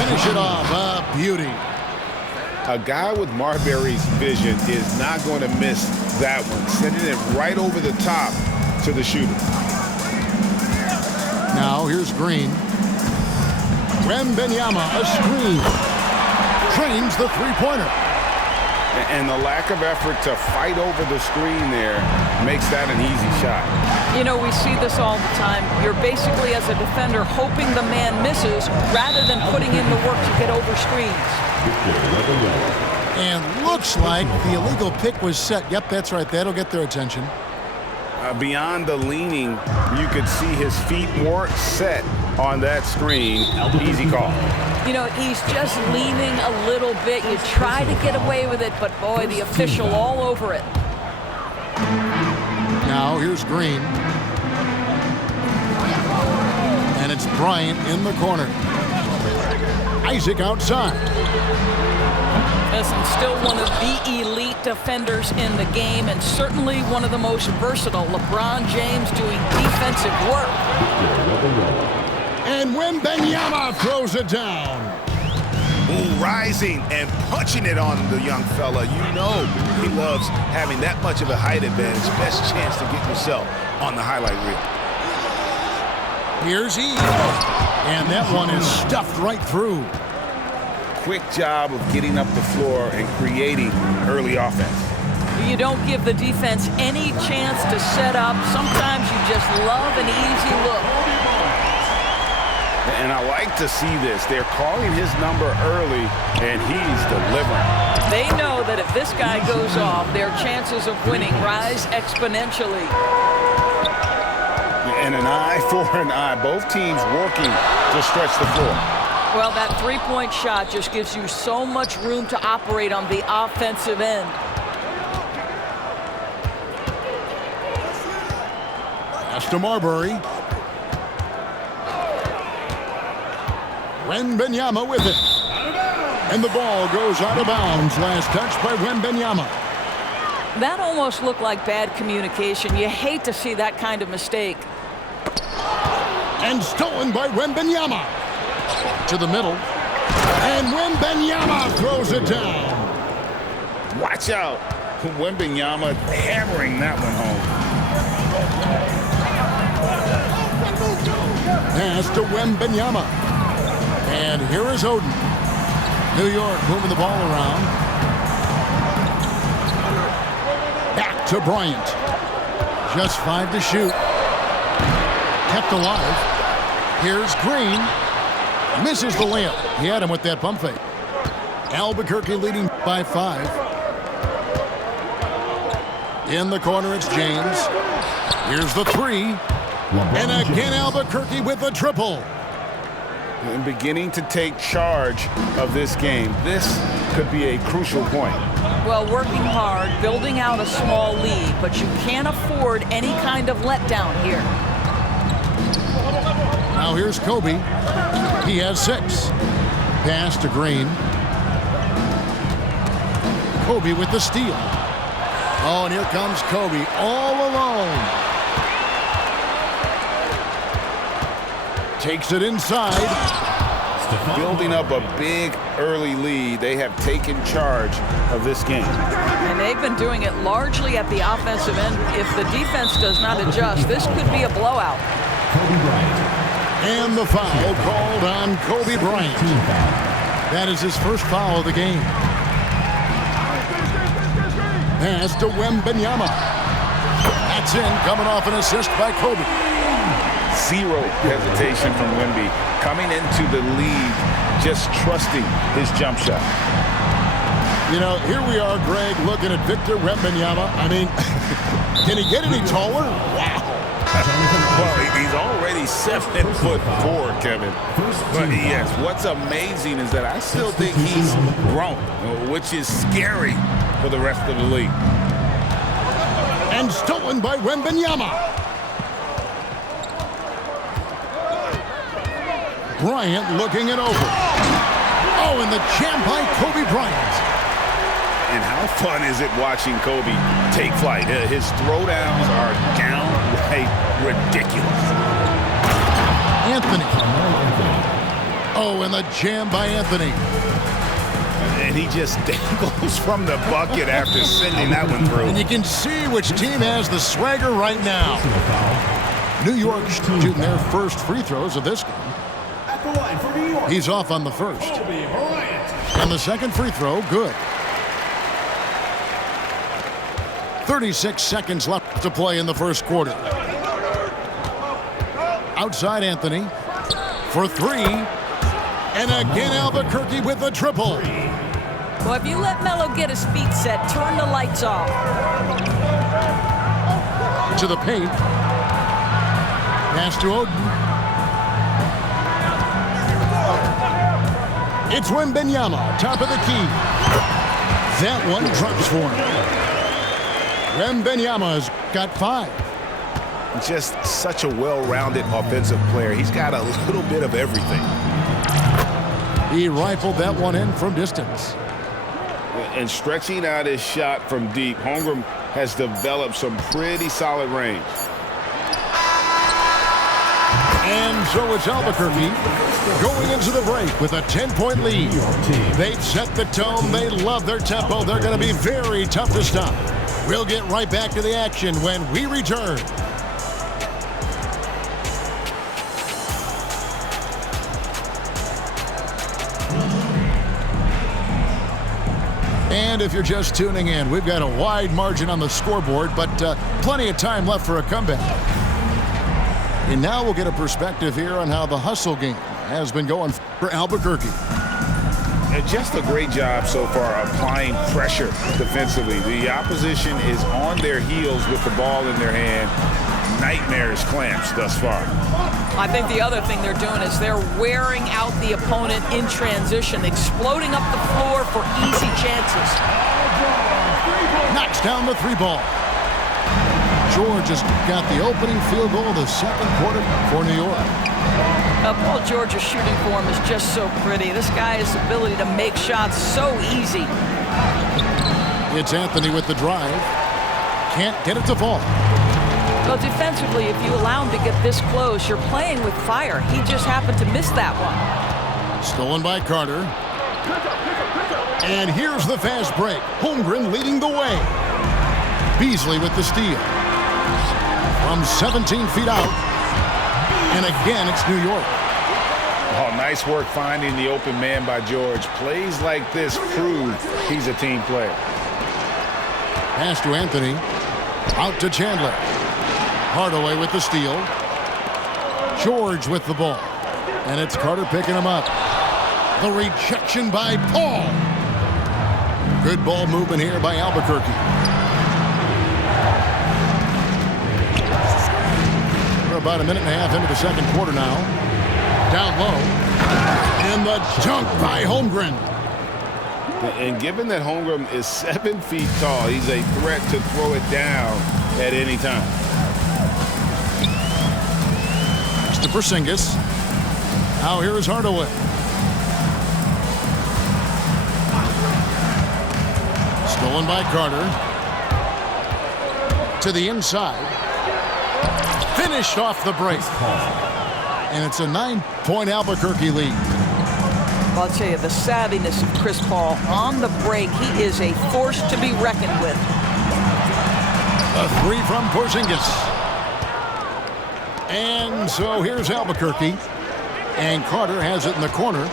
finish it off. A beauty. A guy with Marbury's vision is not going to miss that one, sending it right over the top to the shooter. Now here's Green. Wembanyama, a screen. Trains the three-pointer. And the lack of effort to fight over the screen there makes that an easy shot. You know, we see this all the time. You're basically, as a defender, hoping the man misses rather than putting in the work to get over screens. And looks like the illegal pick was set. Yep, that's right. That'll get their attention. Beyond the leaning, you could see his feet weren't set on that screen. Easy call. You know, he's just leaning a little bit. You try to get away with it, but boy, the official all over it. Now here's Green. And it's Bryant in the corner. Isaac outside. Listen, still one of the elite defenders in the game, and certainly one of the most versatile. LeBron James doing defensive work. And Wembanyama throws it down. Ooh, rising and punching it on the young fella. You know he loves having that much of a height advantage. Best chance to get yourself on the highlight reel. Here's Eve. And that one is stuffed right through. Quick job of getting up the floor and creating early offense. You don't give the defense any chance to set up. Sometimes you just love an easy look. And I like to see this. They're calling his number early, and he's delivering. They know that if this guy goes off, their chances of winning rise exponentially. And an eye for an eye. Both teams working to stretch the floor. Well, that three-point shot just gives you so much room to operate on the offensive end. Pass to Marbury. Wembanyama with it. And the ball goes out of bounds. Last touch by Wembanyama. That almost looked like bad communication. You hate to see that kind of mistake. And stolen by Wembanyama. To the middle. And Wembanyama throws it down. Watch out. Wembanyama hammering that one home. Pass to Wembanyama. And here is Oden. New York moving the ball around. Back to Bryant. Just 5 to shoot. Kept alive. Here's Green. Misses the layup. He had him with that pump fake. Albuquerque leading by 5. In the corner, it's James. Here's the 3. And again, Albuquerque with a triple. And beginning to take charge of this game. This could be a crucial point. Well, working hard, building out a small lead, but you can't afford any kind of letdown here. Now here's Kobe. He has 6. Pass to Green. Kobe with the steal. Oh, and here comes Kobe all alone. Takes it inside. Building up a big early lead. They have taken charge of this game. And they've been doing it largely at the offensive end. If the defense does not adjust, this could be a blowout. Kobe Bryant. And the foul called on Kobe Bryant. That is his first foul of the game. Pass to Wembanyama. That's in, coming off an assist by Kobe. Zero hesitation from Wemby. Coming into the lead, just trusting his jump shot. You know, here we are, Greg, looking at Victor Wembanyama. I mean, can he get any taller? Wow. Well, he's already 7'4", Kevin. But yes, what's amazing is that I still think he's grown, which is scary for the rest of the league. And stolen by Wembanyama. Bryant looking it over. Oh, and the jam by Kobe Bryant. And how fun is it watching Kobe take flight? His throwdowns are downright ridiculous. Anthony. Oh, and the jam by Anthony. And he just dangles from the bucket after sending that one through. And you can see which team has the swagger right now. New York shooting their first free throws of this game. At the line for New York. He's off on the first. And the second free throw, good. 36 seconds left to play in the first quarter. Outside Anthony for three. And again Albuquerque with a triple. Well, if you let Melo get his feet set, turn the lights off. To the paint. Pass to Oden. It's Wembanyama, top of the key. That one drops for him. Wembanyama's got 5. Just such a well-rounded offensive player. He's got a little bit of everything. He rifled that one in from distance. And stretching out his shot from deep, Holmgren has developed some pretty solid range. And so it's Albuquerque going into the break with a 10-point lead. They've set the tone. They love their tempo. They're going to be very tough to stop. We'll get right back to the action when we return. And if you're just tuning in, we've got a wide margin on the scoreboard, but plenty of time left for a comeback. And now we'll get a perspective here on how the hustle game has been going for Albuquerque. And just a great job so far applying pressure defensively. The opposition is on their heels with the ball in their hand. Nightmares clamps thus far. I think the other thing they're doing is they're wearing out the opponent in transition, exploding up the floor for easy chances. Knocks down the 3 ball. George has got the opening field goal of the second quarter for New York. Paul George's shooting form is just so pretty. This guy's ability to make shots so easy. It's Anthony with the drive. Can't get it to fall. Well, defensively, if you allow him to get this close, you're playing with fire. He just happened to miss that one. Stolen by Carter. And here's the fast break. Holmgren leading the way. Beasley with the steal. From 17 feet out. And again, it's New York. Oh, nice work finding the open man by George. Plays like this prove he's a team player. Pass to Anthony. Out to Chandler. Hardaway with the steal. George with the ball. And it's Carter picking him up. The rejection by Paul. Good ball movement here by Albuquerque. We're about a minute and a half into the second quarter now. Down low. And the dunk by Holmgren. And given that Holmgren is 7 feet tall, he's a threat to throw it down at any time. To Porzingis. Now here is Hardaway. Stolen by Carter. To the inside. Finished off the break. And it's a 9-point Albuquerque lead. Well, I'll tell you, the savviness of Chris Paul on the break, he is a force to be reckoned with. A 3 from Porzingis. And so here's Albuquerque. And Carter has it in the corner.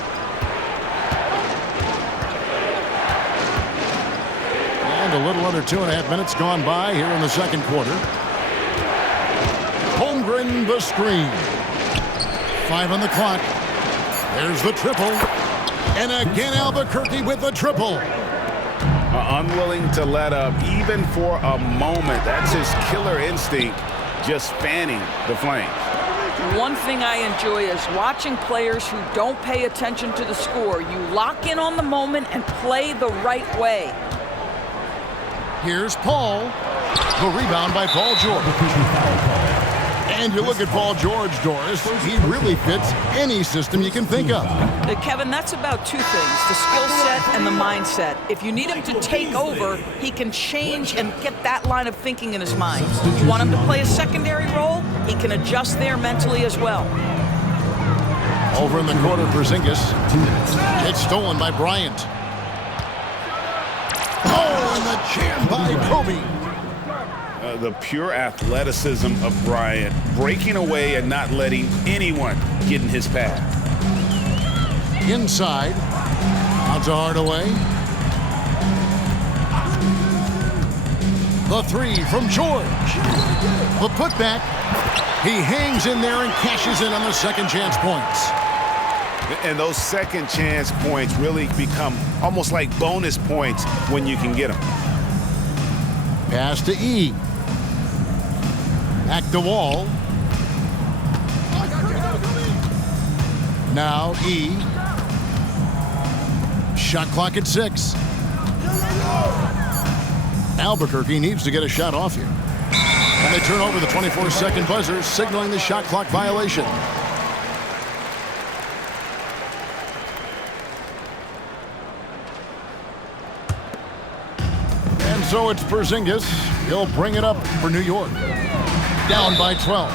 And a little under 2.5 minutes gone by here in the second quarter. Holmgren the screen. 5 on the clock. There's the triple. And again Albuquerque with the triple. Unwilling to let up even for a moment. That's his killer instinct. Just fanning the flames. One thing I enjoy is watching players who don't pay attention to the score. You lock in on the moment and play the right way. Here's Paul. The rebound by Paul George. And you look at Paul George, Doris, he really fits any system you can think of. Kevin, that's about 2 things, the skill set and the mindset. If you need him to take over, he can change and get that line of thinking in his mind. You want him to play a secondary role, he can adjust there mentally as well. Over in the corner, Porzingis. It's stolen by Bryant. Oh, and the jam by Kobe. The pure athleticism of Bryant, breaking away and not letting anyone get in his path. Inside. Out to Hardaway. The three from George. The putback. He hangs in there and cashes in on the second chance points. And those second chance points really become almost like bonus points when you can get them. Pass to E. Back to Wall. Now E. Shot clock at 6. Albuquerque needs to get a shot off here. And they turn over the 24-second buzzer, signaling the shot clock violation. And so it's Porzingis. He'll bring it up for New York. Down by 12.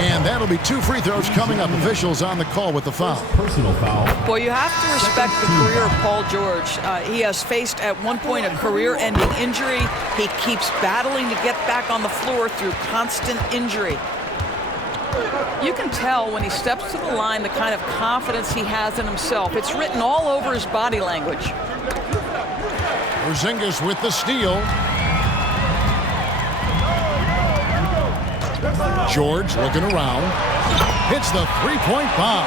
And that'll be 2 free throws coming up. Officials on the call with the foul. Personal foul. Boy, you have to respect the career of Paul George. He has faced at one point a career-ending injury. He keeps battling to get back on the floor through constant injury. You can tell when he steps to the line the kind of confidence he has in himself. It's written all over his body language. Porzingis with the steal. George looking around. Hits the three-point bomb.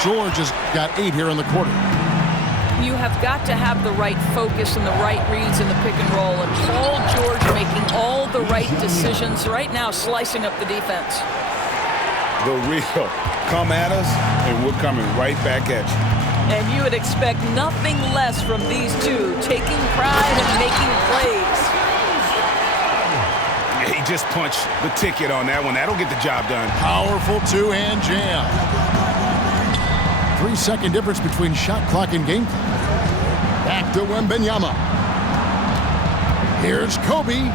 George has got 8 here in the quarter. You have got to have the right focus and the right reads in the pick and roll. And Paul George making all the right decisions right now, slicing up the defense. The real come at us, and we're coming right back at you. And you would expect nothing less from these two, taking pride and making plays. He just punched the ticket on that one. That'll get the job done. Powerful two-hand jam. 3-second difference between shot clock and game clock. Back to Wembanyama. Here's Kobe.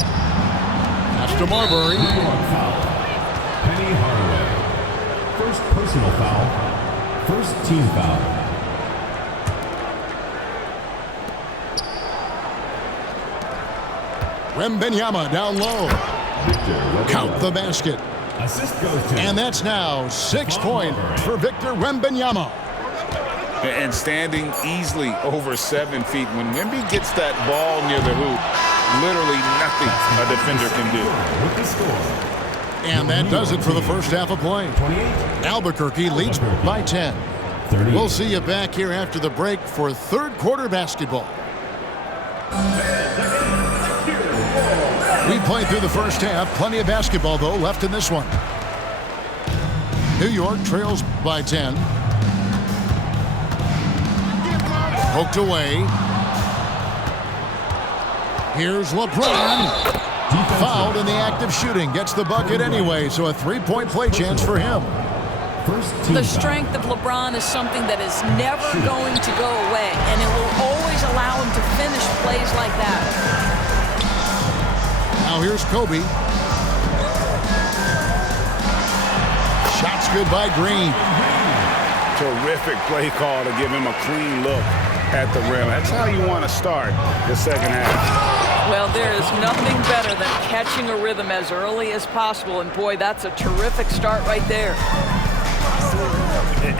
Pass to Marbury. Penny Hardaway. First personal foul. First team foul. Wembanyama down low. Count the basket. Assist goes to. And that's now 6 points for Victor Wembanyama. And standing easily over 7 feet. When Wemby gets that ball near the hoop, literally nothing a defender can do. With the score. And that does it for the first half of play. 28. Albuquerque leads by 10. 30. We'll see you back here after the break for third quarter basketball. We played through the first half. Plenty of basketball, though, left in this one. New York trails by 10. Poked away. Here's LeBron. Fouled in the act of shooting. Gets the bucket anyway, so a 3-point play chance for him. The strength of LeBron is something that is never going to go away, and it will always allow him to finish plays like that. Now here's Kobe. Shots good by Green. Terrific play call to give him a clean look at the rim. That's how you want to start the second half. Well, there is nothing better than catching a rhythm as early as possible, and boy, that's a terrific start right there.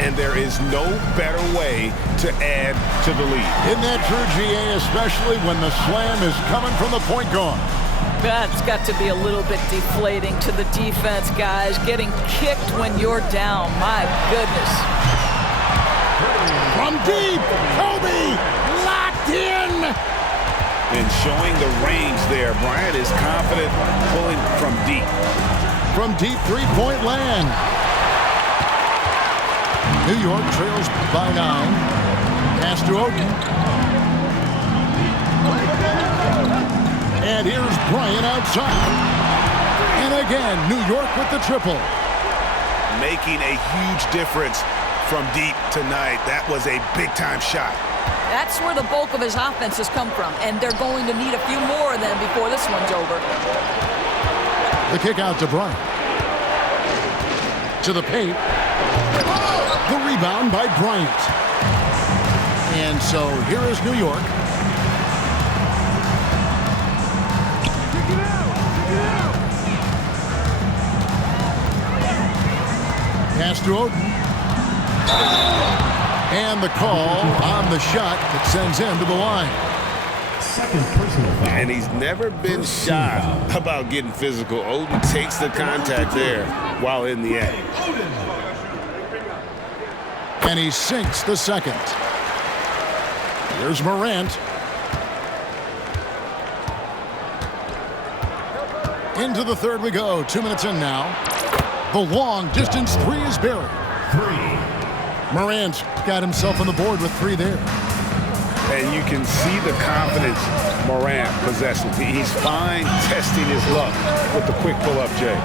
And there is no better way to add to the lead. Isn't that true, GA, especially when the slam is coming from the point guard? That's got to be a little bit deflating to the defense, guys. Getting kicked when you're down. My goodness. From deep, Kobe locked in. And showing the range there. Bryant is confident pulling from deep. From deep three-point land. New York trails by 9. Pass to Oden. And here's Bryant outside. And again, New York with the triple. Making a huge difference from deep tonight. That was a big-time shot. That's where the bulk of his offense has come from, and they're going to need a few more of them before this one's over. The kick out to Bryant. to the paint. The rebound by Bryant. And so here is New York. Pass to Oden. And the call on the shot that sends him to the line. Second personal foul. And he's never been shy about getting physical. Oden takes the contact there while in the act. And he sinks the second. Here's Morant. Into the third we go. 2 minutes in now. The long distance three is buried. Morant's got himself on the board with 3 there. And you can see the confidence Morant possesses. He's fine testing his luck with the quick pull-up, Jay.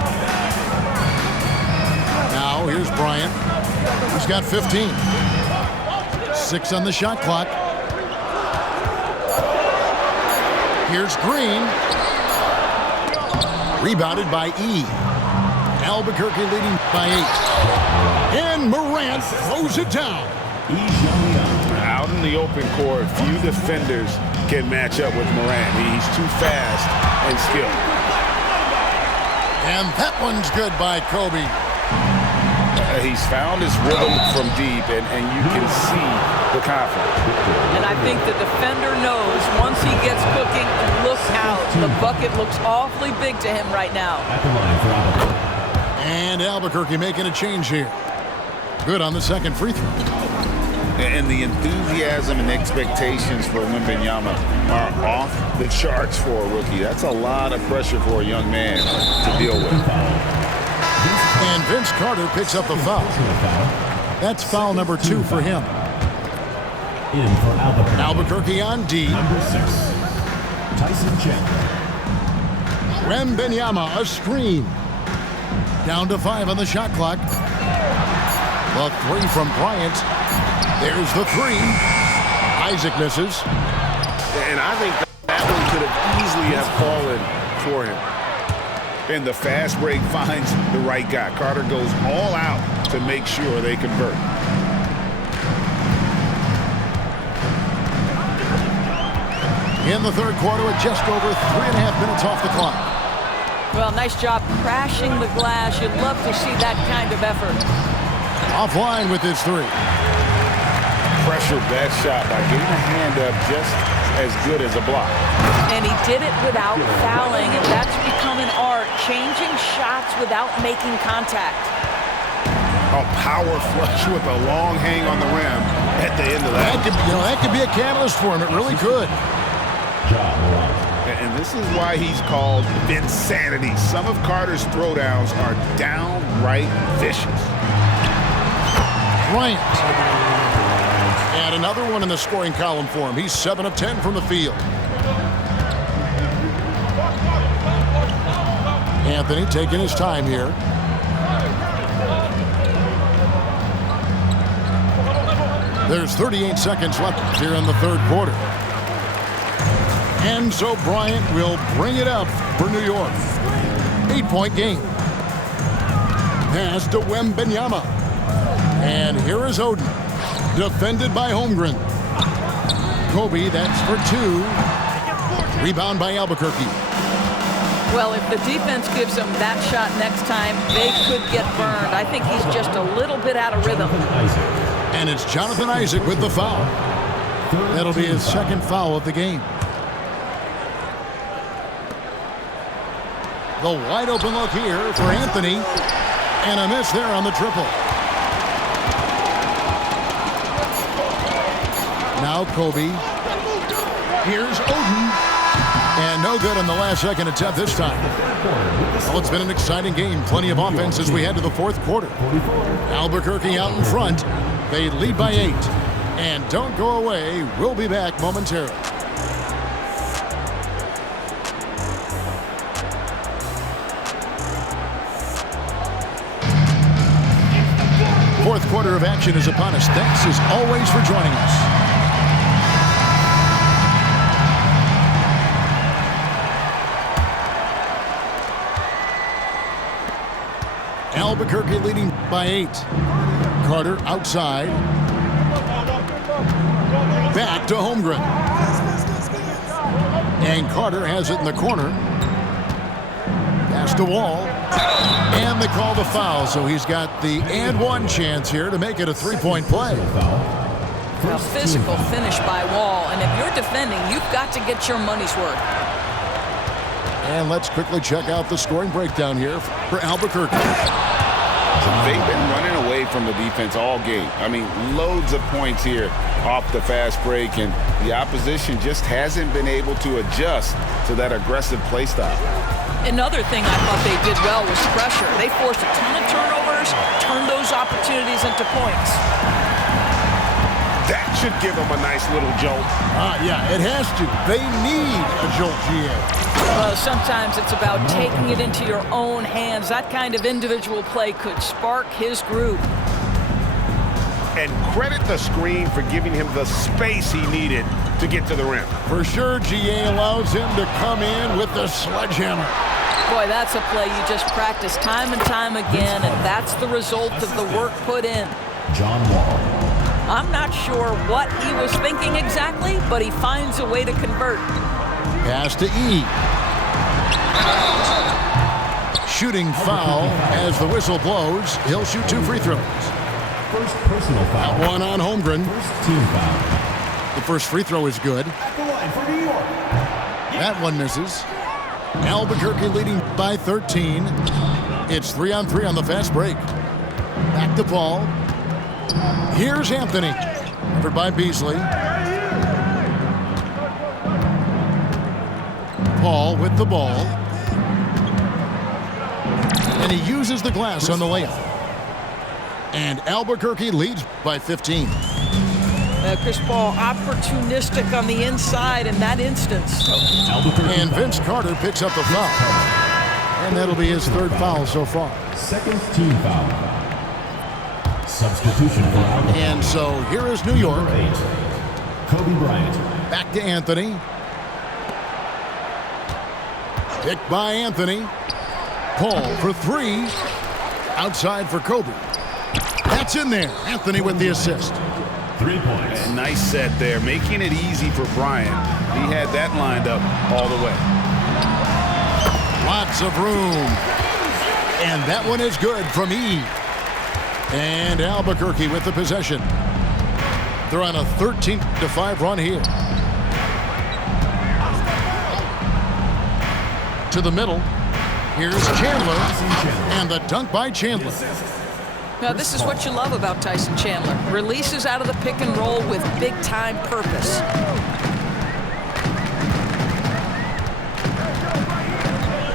Now here's Bryant. He's got 15. 6 on the shot clock. Here's Green. Rebounded by E. Albuquerque leading by 8. And Morant throws it down. Out in the open court, few defenders can match up with Morant. He's too fast and skilled. And that one's good by Kobe. He's found his rhythm from deep, and you can see the confidence. And I think the defender knows once he gets cooking, look out. The bucket looks awfully big to him right now. And Albuquerque making a change here. Good on the second free throw. And the enthusiasm and expectations for Wembanyama are off the charts for a rookie. That's a lot of pressure for a young man to deal with. And Vince Carter picks up the foul. That's foul number 2 for him. In for Albuquerque. Albuquerque on D. Number 6, Tyson Chandler. Wembanyama a screen. Down to 5 on the shot clock. The 3 from Bryant. There's the 3. Isaac misses. And I think that one could have easily have fallen for him. And the fast break finds the right guy. Carter goes all out to make sure they convert. In the third quarter with just over 3.5 minutes off the clock. Well, nice job crashing the glass. You'd love to see that kind of effort. Offline with his 3. Pressured that shot by getting a hand up just as good as a block. And he did it without fouling, and that's become an art, changing shots without making contact. A power flush with a long hang on the rim at the end of that. That could be a catalyst for him. It really could. And this is why he's called Vinsanity. Some of Carter's throwdowns are downright vicious. Bryant. And another one in the scoring column for him. He's 7 of 10 from the field. Anthony taking his time here. There's 38 seconds left here in the third quarter. And so Bryant will bring it up for New York. 8-point game. Pass to Wembanyama. And here is Oden. Defended by Holmgren. Kobe, that's for 2. Rebound by Albuquerque. Well, if the defense gives him that shot next time, they could get burned. I think he's just a little bit out of rhythm. And it's Jonathan Isaac with the foul. That'll be his second foul of the game. The wide open look here for Anthony. And a miss there on the triple. Now Kobe. Here's Oden. And no good on the last second attempt this time. Well, it's been an exciting game. Plenty of offense as we head to the fourth quarter. Albuquerque out in front. They lead by 8. And don't go away. We'll be back momentarily. Fourth quarter of action is upon us. Thanks as always for joining us. Albuquerque leading by 8. Carter outside. Back to Holmgren. And Carter has it in the corner. Pass to Wall. And they call the foul, so he's got the and one chance here to make it a 3-point play. A physical finish by Wall, and if you're defending, you've got to get your money's worth. And let's quickly check out the scoring breakdown here for Albuquerque. They've been running away from the defense all game. I mean, loads of points here off the fast break, and the opposition just hasn't been able to adjust to that aggressive play style. Another thing I thought they did well was pressure. They forced a ton of turnovers, turned those opportunities into points. That should give them a nice little jolt. Yeah, it has to. They need a jolt, GA. Well, sometimes it's about taking it into your own hands. That kind of individual play could spark his group. And credit the screen for giving him the space he needed to get to the rim. For sure, GA allows him to come in with the sledgehammer. Boy, that's a play you just practice time and time again, and that's the result of the work put in. John Wall. I'm not sure what he was thinking exactly, but he finds a way to convert. Pass to E. Shooting foul as the whistle blows. He'll shoot 2 free throws. First personal foul. That one on Holmgren. First team foul. The first free throw is good. At the line for New York. That one misses. Albuquerque leading by 13. It's 3-on-3 on the fast break. Back to Paul. Here's Anthony. Covered by Beasley. Paul with the ball. And he uses the glass on the layup. And Albuquerque leads by 15. Chris Paul opportunistic on the inside in that instance. And Vince Carter picks up the foul. And that'll be his 3rd foul so far. Second team foul. Substitution for Albuquerque. And so here is New York. Number 8, Kobe Bryant. Back to Anthony. Picked by Anthony. Paul for 3. Outside for Kobe. That's in there. Anthony with the assist. 3 points. And nice set there, making it easy for Bryant. He had that lined up all the way. Lots of room. And that one is good from E. And Albuquerque with the possession. They're on a 13-5 run here. To the middle. Here's Chandler. And the dunk by Chandler. Now, this is what you love about Tyson Chandler. Releases out of the pick and roll with big-time purpose.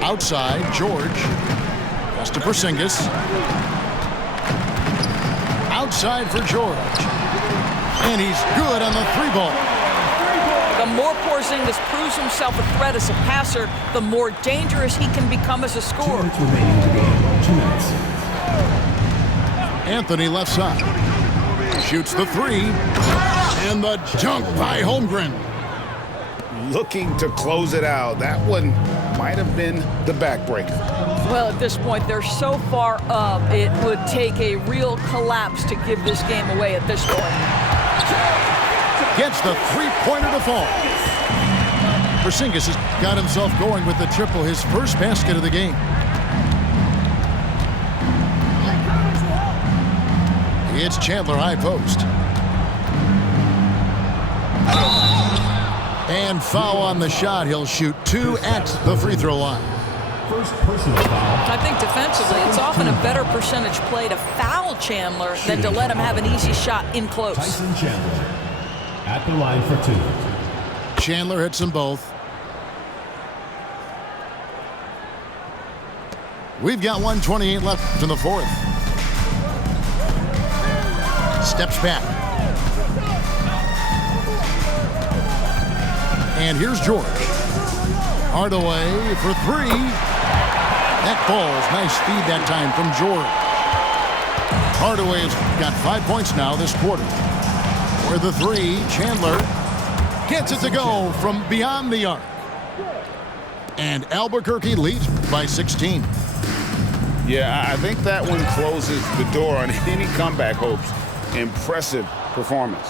Outside, George. Pass to Porzingis. Outside for George. And he's good on the 3-ball. The more Porzingis proves himself a threat as a passer, the more dangerous he can become as a 2 scorer. minutes remaining in the game. 2 minutes. Anthony left side. Shoots the 3. And the dunk by Holmgren. Looking to close it out. That one might have been the backbreaker. Well, at this point, they're so far up, it would take a real collapse to give this game away at this point. Gets the 3-pointer to fall. Porzingis has got himself going with the triple, his first basket of the game. It's Chandler high post. And foul on the shot. He'll shoot 2 at the free throw line. First personal foul. I think defensively, it's often a better percentage play to foul Chandler than to let him have an easy shot in close. Tyson Chandler at the line for 2. Chandler hits them both. We've got 1:28 left in the 4th. Steps back. And here's George. Hardaway for 3. That falls. Nice feed that time from George. Hardaway's got 5 points now this quarter. For the 3, Chandler gets it to go from beyond the arc. And Albuquerque leads by 16. Yeah, I think that one closes the door on any comeback hopes. Impressive performance.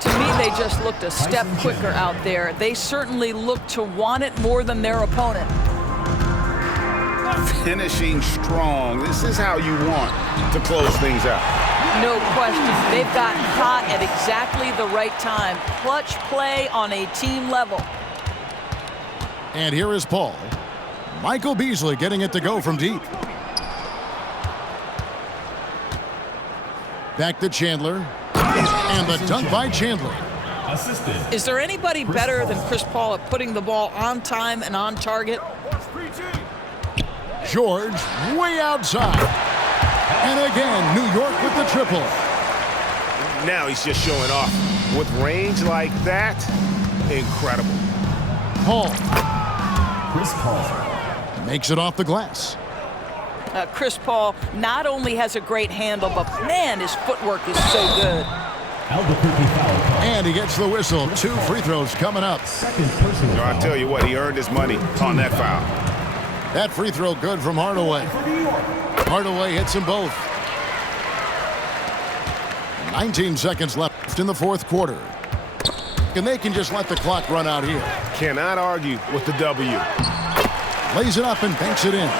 To me, they just looked a step quicker out there. They certainly looked to want it more than their opponent. Finishing strong. This is how you want to close things out. No question. They've gotten hot at exactly the right time. Clutch play on a team level. And here is Paul. Michael Beasley getting it to go from deep. Back to Chandler. And the dunk by Chandler. Assistant. Is there anybody better than Chris Paul at putting the ball on time and on target? George way outside. And again, New York with the triple. Now he's just showing off. With range like that, incredible. Paul Chris Paul. makes it off the glass. Chris Paul not only has a great handle, but man, his footwork is so good. Albuquerque foul call. And he gets the whistle. 2 free throws coming up. Second personal No, I foul. tell you what, he earned his money on that foul. That free throw good from Hardaway. Hardaway hits them both. 19 seconds left in the fourth quarter. And they can just let the clock run out here. Cannot argue with the W. Lays it up and banks it in.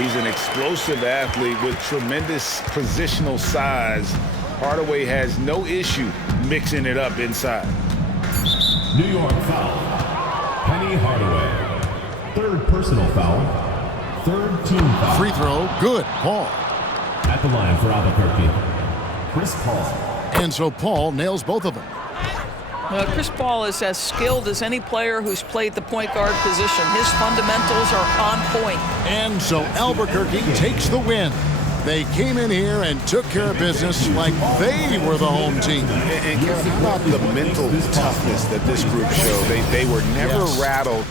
He's an explosive athlete with tremendous positional size. Hardaway has no issue mixing it up inside. New York foul. Penny Hardaway. Third personal foul. Third team foul. Free throw, good. Paul. At the line for Albuquerque. Chris Paul. And so Paul nails both of them. Chris Paul is as skilled as any player who's played the point guard position. His fundamentals are on point. And so Albuquerque takes the win. They came in here and took care of business like they were the home team. And how about the mental toughness that this group showed? They were never rattled